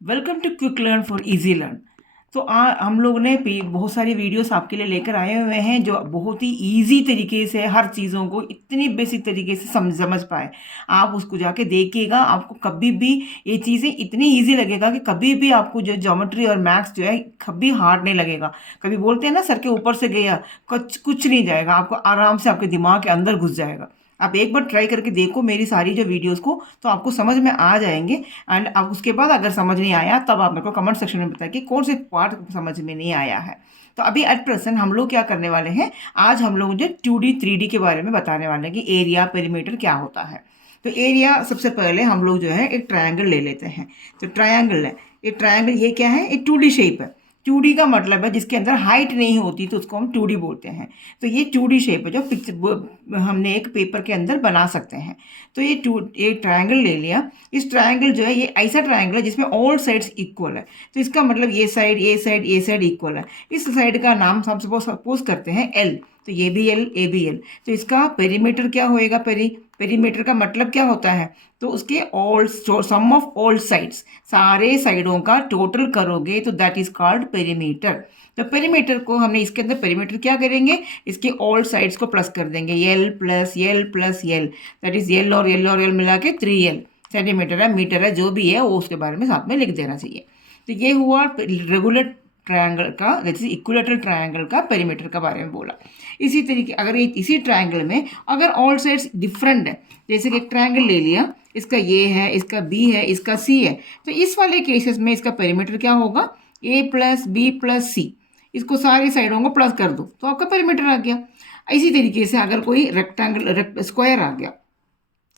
Welcome to quick learn for easy learn. तो हम लोग ने बहुत सारी वीडियोस आपके लिए लेकर आए हुए हैं जो बहुत ही इजी तरीके से हर चीज़ों को इतनी बेसिक तरीके से समझ पाए। आप उसको जाके देखिएगा, आपको कभी भी ये चीज़ें इतनी इजी लगेगा कि कभी भी आपको जो ज्योमेट्री और मैथ्स जो है कभी हार्ड नहीं लगेगा। कभी बोलते हैं ना सर के ऊपर से गया कुछ कुछ नहीं जाएगा, आपको आराम से आपके दिमाग के अंदर घुस जाएगा। आप एक बार ट्राई करके देखो मेरी सारी जो वीडियोस को, तो आपको समझ में आ जाएंगे। एंड अब उसके बाद अगर समझ नहीं आया तब आप मेरे को कमेंट सेक्शन में बताइए कि कौन से पार्ट समझ में नहीं आया है। तो अभी एट प्रेजेंट हम लोग क्या करने वाले हैं, आज हम लोग जो 2D 3D के बारे में बताने वाले हैं कि एरिया पेरीमीटर क्या होता है। तो एरिया सबसे पहले हम लोग जो है एक ट्रायंगल ले लेते हैं। तो ट्रायंगल है, ये ट्रायंगल ये क्या है, एक 2D शेप है। 2D का मतलब है जिसके अंदर हाइट नहीं होती तो उसको हम 2D बोलते हैं। तो ये 2D शेप है जो पिक्चर हमने एक पेपर के अंदर बना सकते हैं। तो ये ट्रायंगल ले लिया। इस ट्रायंगल जो है ये ऐसा ट्रायंगल है जिसमें ऑल साइड्स इक्वल है। तो इसका मतलब ये साइड इक्वल है। इस साइड का नाम हम सपोज करते हैं एल। तो ये भी एल, ए भी एल। तो इसका पेरीमीटर क्या होएगा, पेरीमीटर का मतलब क्या होता है, तो उसके all sum of all sides, सारे साइडों का टोटल करोगे तो दैट इज कॉल्ड पेरीमीटर। तो पेरीमीटर को हमने इसके अंदर पेरीमीटर क्या करेंगे, इसके ऑल साइड्स को प्लस कर देंगे, L plus L plus L, that is L और एल मिला के 3L। सेंटीमीटर है, मीटर है, जो भी है वो उसके बारे में साथ में लिख देना चाहिए। तो ये हुआ रेगुलर ट्रायंगल का, जैसे इक्विलेटरल ट्रायंगल का पेरीमीटर का बारे में बोला। इसी तरीके अगर इसी ट्रायंगल में अगर ऑल साइड्स डिफरेंट है, जैसे कि एक ट्रायंगल ले लिया, इसका ये है, इसका बी है, इसका सी है, तो इस वाले केसेस में इसका पेरीमीटर क्या होगा, ए प्लस बी प्लस सी। इसको सारी साइडों को प्लस कर दो तो आपका पेरीमीटर आ गया। इसी तरीके से अगर कोई स्क्वायर आ गया,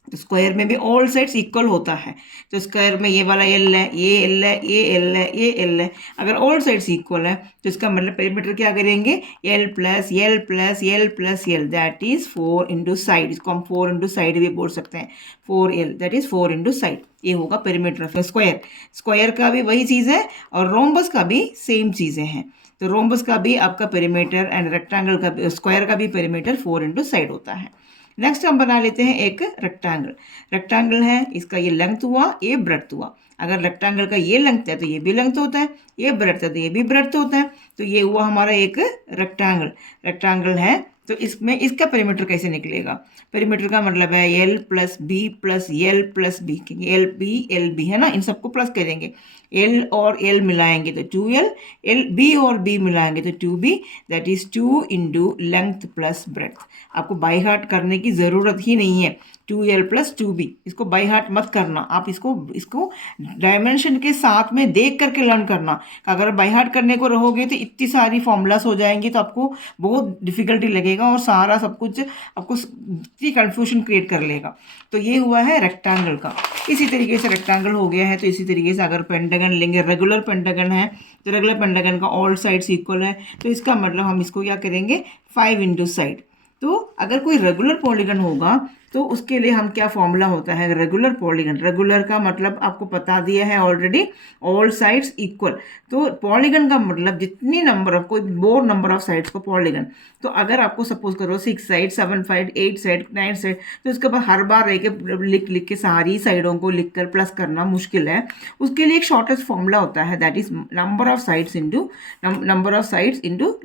तो स्क्वायर में भी ऑल साइड्स इक्वल होता है। तो स्क्वायर में ये वाला एल है, ये एल है, ये एल है, ये एल है। अगर ऑल साइड्स इक्वल है तो इसका मतलब पेरीमीटर क्या करेंगे, L plus L plus L plus L, that is 4 into side. इसको हम 4 इंटू साइड भी बोल सकते हैं, 4L, that is 4 into side. ये होगा पेरीमीटर ऑफ स्क्वायर। स्क्वायर का भी वही चीज़ है और रोम्बस का भी सेम चीज़ें हैं। तो रोम्बस का भी आपका पेरीमीटर एंड रेक्टेंगल का, स्क्वायर का भी पेरीमीटर 4 इंटू साइड होता है। नेक्स्ट हम बना लेते हैं एक रेक्टेंगल। रेक्टेंगल है, इसका ये लेंथ हुआ, ये ब्रेड्थ हुआ। अगर रेक्टेंगल का ये लेंथ है तो ये भी लेंथ होता है, ये ब्रेड्थ है तो ये भी ब्रेड्थ होता है। तो ये हुआ हमारा एक रेक्टेंगल। रेक्टेंगल है तो इसमें इसका पेरीमीटर कैसे निकलेगा, पेरीमीटर का मतलब है L plus B plus L plus B, L B है ना, इन सबको प्लस करेंगे। एल और एल मिलाएंगे तो 2L, एल बी और बी मिलाएंगे तो 2B, that is 2 into length plus breadth. आपको बाई हार्ट करने की ज़रूरत ही नहीं है, 2L प्लस 2B, इसको बाई हार्ट मत करना। आप इसको इसको डायमेंशन के साथ में देख करके लर्न करना। अगर बाई हार्ट करने को रहोगे तो इतनी सारी फॉर्मूलास हो जाएंगी तो आपको बहुत डिफिकल्टी लगेगा और सारा सब कुछ आपको इतनी कन्फ्यूजन क्रिएट कर लेगा। तो ये हुआ है रेक्टेंगल का। इसी तरीके से रेक्टेंगल हो गया है, तो इसी तरीके से अगर पेंटागन लेंगे, रेगुलर पेंटागन है तो रेगुलर पेंटागन का ऑल साइड्स इक्वल है, तो इसका मतलब हम इसको क्या करेंगे, 5 इंटू साइड। तो अगर कोई रेगुलर पॉलीगन होगा तो उसके लिए हम क्या फॉर्मूला होता है, रेगुलर पॉलीगन, रेगुलर का मतलब आपको बता दिया है ऑलरेडी, ऑल साइड्स इक्वल। तो पॉलीगन का मतलब जितनी नंबर ऑफ, कोई मोर नंबर ऑफ साइड्स को पॉलीगन। तो अगर आपको सपोज करो 6 साइड, 7 साइड, 8 साइड, 9 साइड, तो उसके बाद हर बार एक लिख लिख के सारी साइडों को लिख कर प्लस करना मुश्किल है। उसके लिए एक शॉर्टेस्ट फॉर्मूला होता है, that is number of sides into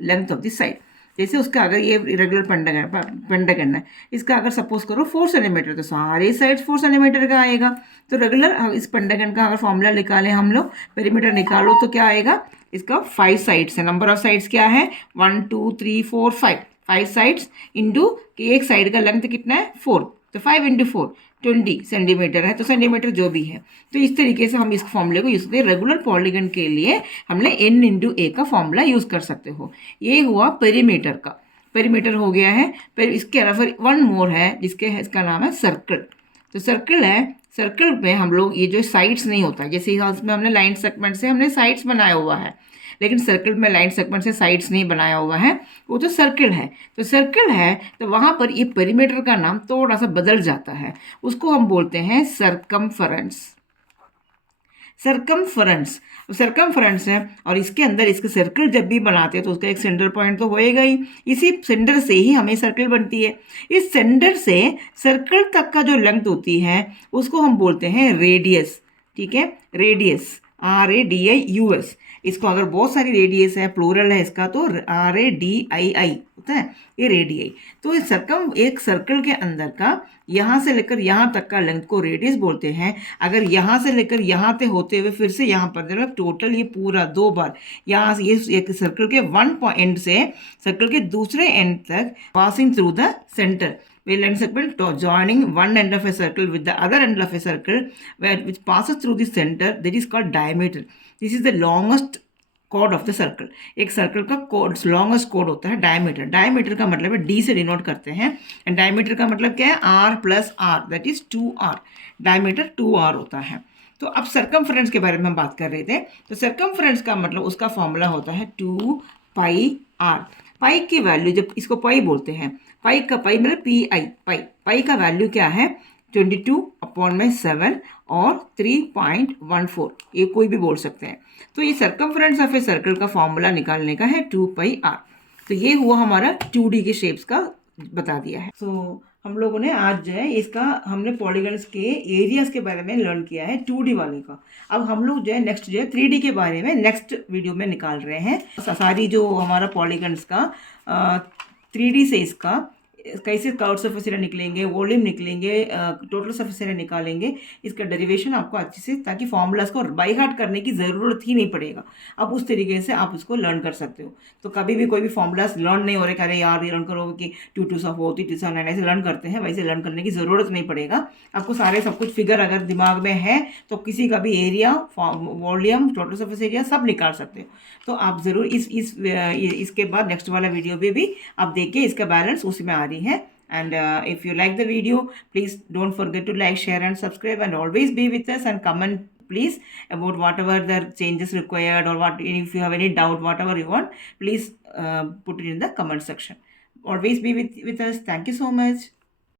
length of the side. जैसे उसका अगर ये रेगुलर पेंटागन है, इसका अगर सपोज करो 4 सेंटीमीटर, तो सारे साइड्स 4 सेंटीमीटर का आएगा। तो रेगुलर इस पेंटागन का अगर फॉर्मूला निकालें हम लोग, पेरीमीटर निकालो तो क्या आएगा, इसका 5 साइड्स है। नंबर ऑफ साइड्स क्या है, 1 2 3 4 5 साइड्स इंटू एक साइड का लेंथ कितना है, 4, तो 5 इंटू 4 20 सेंटीमीटर है, तो सेंटीमीटर जो भी है। तो इस तरीके से हम इस फॉर्मूले को यूज़ करते हैं। रेगुलर पॉलीगन के लिए हमने n इंटू ए का फॉर्मूला यूज़ कर सकते हो। ये हुआ पेरीमीटर का, पेरीमीटर हो गया है। फिर इसके अलावा वन मोर है इसका नाम है सर्कल। तो सर्कल है, सर्कल में हम लोग ये जो साइड्स नहीं होता, जैसे इसमें हमने लाइन सेगमेंट से हमने साइड्स बनाया हुआ है, लेकिन सर्कल में लाइन सेगमेंट से साइड्स नहीं बनाया हुआ है, वो तो सर्कल है। तो सर्कल है तो वहाँ पर ये पेरीमीटर का नाम थोड़ा सा बदल जाता है, उसको हम बोलते हैं सरकमफरेंस। सरकमफरेंस है, और इसके अंदर इसके सर्कल जब भी बनाते हैं तो उसका एक सेंटर पॉइंट तो होएगा ही, इसी सेंटर से ही हमें सर्कल बनती है। इस सेंटर से सर्कल तक का जो लेंथ होती है उसको हम बोलते हैं रेडियस। ठीक है, रेडियस RADIUS। इसको अगर बहुत सारी रेडियस है, प्लूरल है इसका, तो RADII होता है, ये रेडियई। तो एक सर्कल के अंदर का यहाँ से लेकर यहाँ तक का लेंथ को रेडियस बोलते हैं। अगर यहाँ से लेकर यहाँ तक होते हुए फिर से यहाँ पर जब टोटल ये पूरा 2 बार यहाँ से ये एक सर्कल के वन एंड से सर्कल के दूसरे एंड तक passing through the centre, will end circle joining one end of a circle with the other end of a circle which passes through the center, that is called diameter. This is the longest chord of the circle. एक circle का chord longest chord होता है diameter. Diameter का मतलब है D से denote करते हैं, एंड डायमीटर का मतलब क्या है, R plus R, that is 2r। Diameter 2r होता है। तो अब सर्कमफ्रेंस के बारे में हम बात कर रहे थे। तो सर्कमफ्रेंस का मतलब उसका फॉर्मूला होता है 2πr। पाई की वैल्यू, जब इसको पाई बोलते हैं, पाई का पाई मतलब पाई का वैल्यू क्या है, 22/7 और 3.14, ये कोई भी बोल सकते हैं। तो ये सर्कमफ्रेंस ऑफ ए सर्कल का फॉर्मूला निकालने का है 2πr। तो ये हुआ हमारा 2D के शेप्स का बता दिया है। तो हम लोगों ने आज जो है इसका हमने पॉलीगन्स के एरियाज के बारे में लर्न किया है 2D वाले का। अब हम लोग जो है नेक्स्ट जो है 3D के बारे में नेक्स्ट वीडियो में निकाल रहे हैं। सारी जो हमारा पॉलीगन्स का 3D से इसका कैसे कर्व सरफेस एरिया निकलेंगे, वॉल्यूम निकलेंगे, टोटल सरफेस एरिया निकालेंगे, इसका डेरिवेशन आपको अच्छे से, ताकि फॉर्मूलाज को बाई हार्ट करने की ज़रूरत ही नहीं पड़ेगा। अब उस तरीके से आप इसको लर्न कर सकते हो। तो कभी भी कोई भी फॉर्मूलाज लर्न नहीं हो रहे, अरे यार ये लर्न करो कि 2 2 4 3 2 9 ऐसे लर्न करते हैं, वैसे लर्न करने की ज़रूरत नहीं पड़ेगा। आपको सारे सब कुछ फिगर अगर दिमाग में है तो किसी का भी area, volume, total surface area सब निकाल सकते हो। तो आप ज़रूर इसके बाद नेक्स्ट वाला वीडियो में भी आप देखिए, इसका बैलेंस उसी में आ रही है। And if you like the video, please don't forget to like, share and subscribe, and always be with us and comment please about whatever the changes required, or what if you have any doubt, whatever you want, please put it in the comment section. Always be with us. Thank you so much.